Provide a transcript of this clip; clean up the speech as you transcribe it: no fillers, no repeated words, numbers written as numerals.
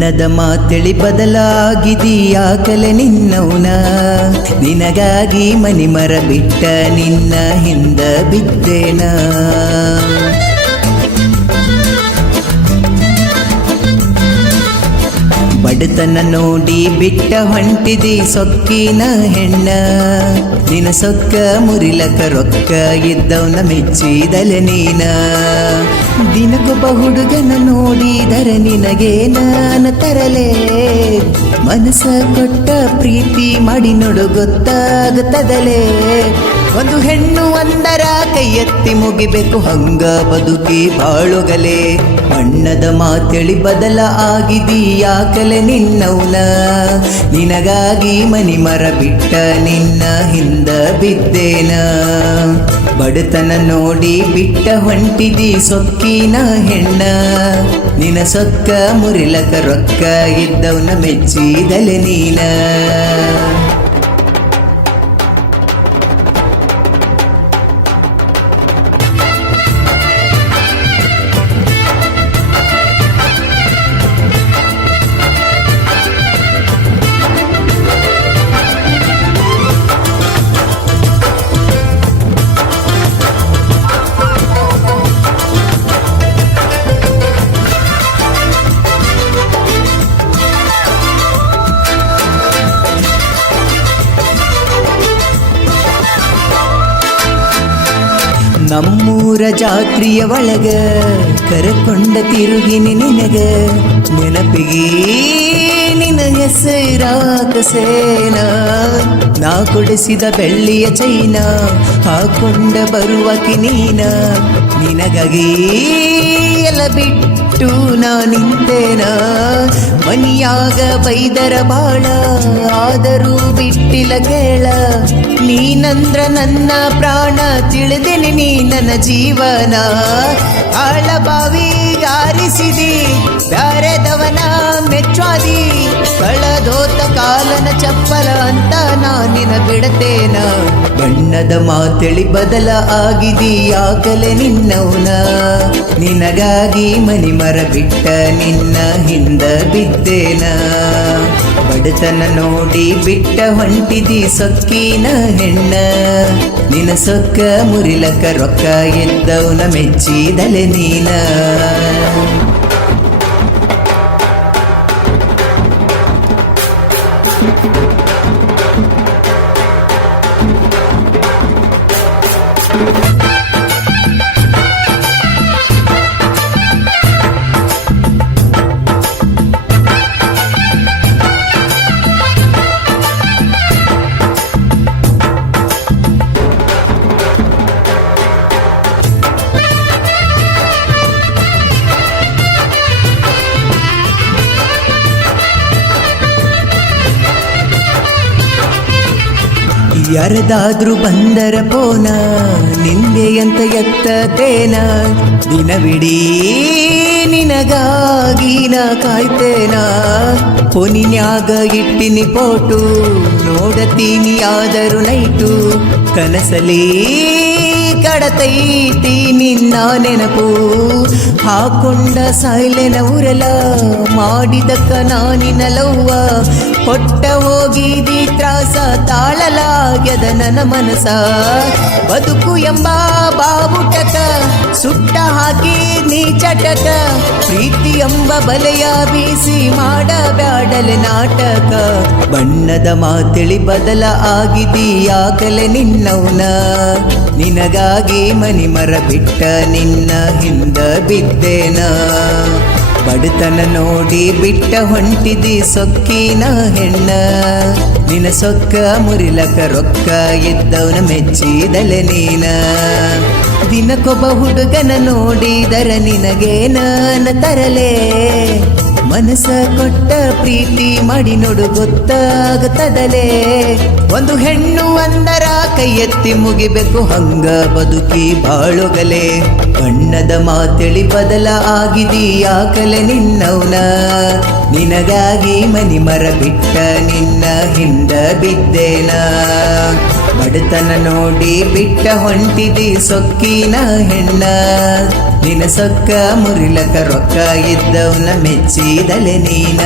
ಬಣ್ಣದ ಮಾತಳಿ ಬದಲಾಗಿದೀಯಾಕಲೆ ನಿನ್ನೌನ ನಿನಗಾಗಿ ಮನಿ ಮರ ಬಿಟ್ಟ ನಿನ್ನ ಹಿಂದ ಬಿದ್ದೇನ ಬಡತನ ನೋಡಿ ಬಿಟ್ಟ ಹೊಂಟಿದಿ ಸೊಕ್ಕಿನ ಹೆಣ್ಣ ನಿನ ಸೊಕ್ಕ ಮುರಿಲಕ ರೊಕ್ಕ ಇದ್ದವನ ಮೆಚ್ಚಿದಲೆ ನೀನ ದಿನಕ್ಕೊಬ್ಬ ಹುಡುಗನ ನೋಡಿದರ ನಿನಗೇನ ತರಲೆ ಮನಸ ಕೊಟ್ಟ ಪ್ರೀತಿ ಮಾಡಿ ನೋಡು ಗೊತ್ತಾಗುತ್ತದಲೇ ಒಂದು ಹೆಣ್ಣು ಅಂದರ ಕೈ ಎತ್ತಿ ಮುಗಿಬೇಕು ಹಂಗ ಬದುಕಿ ಬಾಳುಗಲೆ ಬಣ್ಣದ ಮಾತಳಿ ಬದಲ ಆಗಿದೀಯಾಕಲೆ ನಿನ್ನೌನ ನಿನಗಾಗಿ ಮನಿ ಮರ ಬಿಟ್ಟ ನಿನ್ನ ಹಿಂದ ಬಿದ್ದೇನ ಬಡತನ ನೋಡಿ ಬಿಟ್ಟ ಹೊಂಟಿದಿ ಸೊಕ್ಕಿನ ಹೆಣ್ಣ ನಿನ ಸೊಕ್ಕ ಮುರಿಲಕ ರೊಕ್ಕ ಇದ್ದವನ ಮೆಚ್ಚಿದಲೆ ನೀನ ನಮ್ಮೂರ ಜಾತ್ರೆಯ ಒಳಗ ಕರಕೊಂಡ ತಿರುಗಿನಿ ನಿನಗ ನೆನಪಿಗೆ ನಿನ ಹೆಸರಾಕಸೇನ ನಾ ಕೊಡಿಸಿದ ಬೆಳ್ಳಿಯ ಚೈನ ಹಾಕೊಂಡ ಬರುವಕಿ ನೀನ ನಿನಗಾಗಿ ಎಲ್ಲ ಬಿಟ್ಟು ನಾ ನಿಂತೇನ ಮನಿಯಾಗ ಬೈದರ ಬಾಳ ಆದರೂ ಬಿಟ್ಟಿಲ್ಲ ಕೇಳ ನೀನಂದ್ರ ನನ್ನ ಪ್ರಾಣ ತಿಳಿದೆನೆ ನೀ ನನ್ನ ಜೀವನ ಆಳಬಾವಿಗಾರಿಸಿದಿ ಬ್ಯಾರೆದವನ ಮೆಚ್ಚಾದಿ ಕಳದೋತ ಕಾಲನ ಚಪ್ಪಲ ಅಂತ ನಾನಿನ ಬಿಡತೇನ ಬಣ್ಣದ ಮಾತಳಿ ಬದಲ ಆಗಿದೀಯಾಕಲೆ ನಿನ್ನೌನ ನಿನಗಾಗಿ ಮನಿ ಮರ ಬಿಟ್ಟ ನಿನ್ನ ಹಿಂದ ಬಿದ್ದೇನ ಬಡತನ ನೋಡಿ ಬಿಟ್ಟ ಹೊಂಟಿದಿ ಸೊಕ್ಕಿನ ಹೆಣ್ಣ ನಿನ ಸೊಕ್ಕ ಮುರಿಲಕ ರೊಕ್ಕ ಎದ್ದವನ ಮೆಚ್ಚಿದಲೆ ನೀನ ಯಾರದಾದ್ರೂ ಬಂದರ ಪೋನ ನಿಂದೆ ಅಂತ ಎತ್ತತೇನ ದಿನವಿಡೀ ನಿನಗಾಗಿ ನಾ ಕಾಯ್ತೇನ ಫೋನಿನ್ಯಾಗ ಇಟ್ಟಿನಿ ಫೋಟು ನೋಡತೀನಿ ಆದರೂ ನೈಟು ಕನಸಲಿ ಕಡತೈತಿ ನಿನ್ನ ನೆನಪು ಹಾಕೊಂಡ ಸಾಯ್ಲೆನ ಉರಲ ಮಾಡಿದಕ್ಕ ನಾನಿನ ಲವ್ವ ಹೊಟ್ಟ ಹೋಗಿದಿ ತ್ರಾಸ ತಾಳಲಾಗ್ಯದ ನನ್ನ ಮನಸ ಬದುಕು ಎಂಬ ಬಾವುಟಕ ಸುಟ್ಟ ಹಾಕಿ ನೀ ಚಟಕ ಪ್ರೀತಿ ಎಂಬ ಬಲೆಯ ಬೀಸಿ ಮಾಡಬ್ಯಾಡಲೆ ನಾಟಕ ಬಣ್ಣದ ಮಾತಳಿ ಬದಲ ಆಗಿದೀಯಾಕಲೆ ನಿನ್ನೌನ ನಿನಗಾಗಿ ಮನಿ ಮರ ಬಿಟ್ಟ ನಿನ್ನ ಹಿಂದ ಬಿದ್ದೇನ ಬಡತನ ನೋಡಿ ಬಿಟ್ಟ ಹೊಂಟಿದಿ ಸೊಕ್ಕಿನ ಹೆಣ್ಣ ನಿನ ಸೊಕ್ಕ ಮುರಿಲಕ ರೊಕ್ಕ ಇದ್ದವನ ಮೆಚ್ಚಿದಲೆ ನೀನ ದಿನಕ್ಕೊಬ್ಬ ಹುಡುಗನ ನೋಡಿದರ ನಿನಗೇನ ತರಲೆ ಮನಸ ಕೊಟ್ಟ ಪ್ರೀತಿ ಮಾಡಿ ನೋಡು ಗೊತ್ತಾಗುತ್ತದಲೇ ಒಂದು ಹೆಣ್ಣು ಅಂದರ ಕೈ ಎತ್ತಿ ಮುಗಿಬೇಕು ಹಂಗ ಬದುಕಿ ಬಾಳುಗಲೆ ಬಣ್ಣದ ಮಾತಳಿ ಬದಲ ಆಗಿದೀಯಾಕಲೆ ನಿನ್ನೌನ ನಿನಗಾಗಿ ಮನಿ ಮರ ಬಿಟ್ಟ ನಿನ್ನ ಹಿಂದ ಬಿದ್ದೇನ ಬಡತನ ನೋಡಿ ಬಿಟ್ಟ ಹೊಂಟಿದಿ ಸೊಕ್ಕಿನ ಹೆಣ್ಣ ನಿನ ಸೊಕ್ಕ ಮುರಿಲಕ ರೊಕ್ಕ ಇದ್ದವನ ಮೆಚ್ಚಿದಲೆ ನೀನ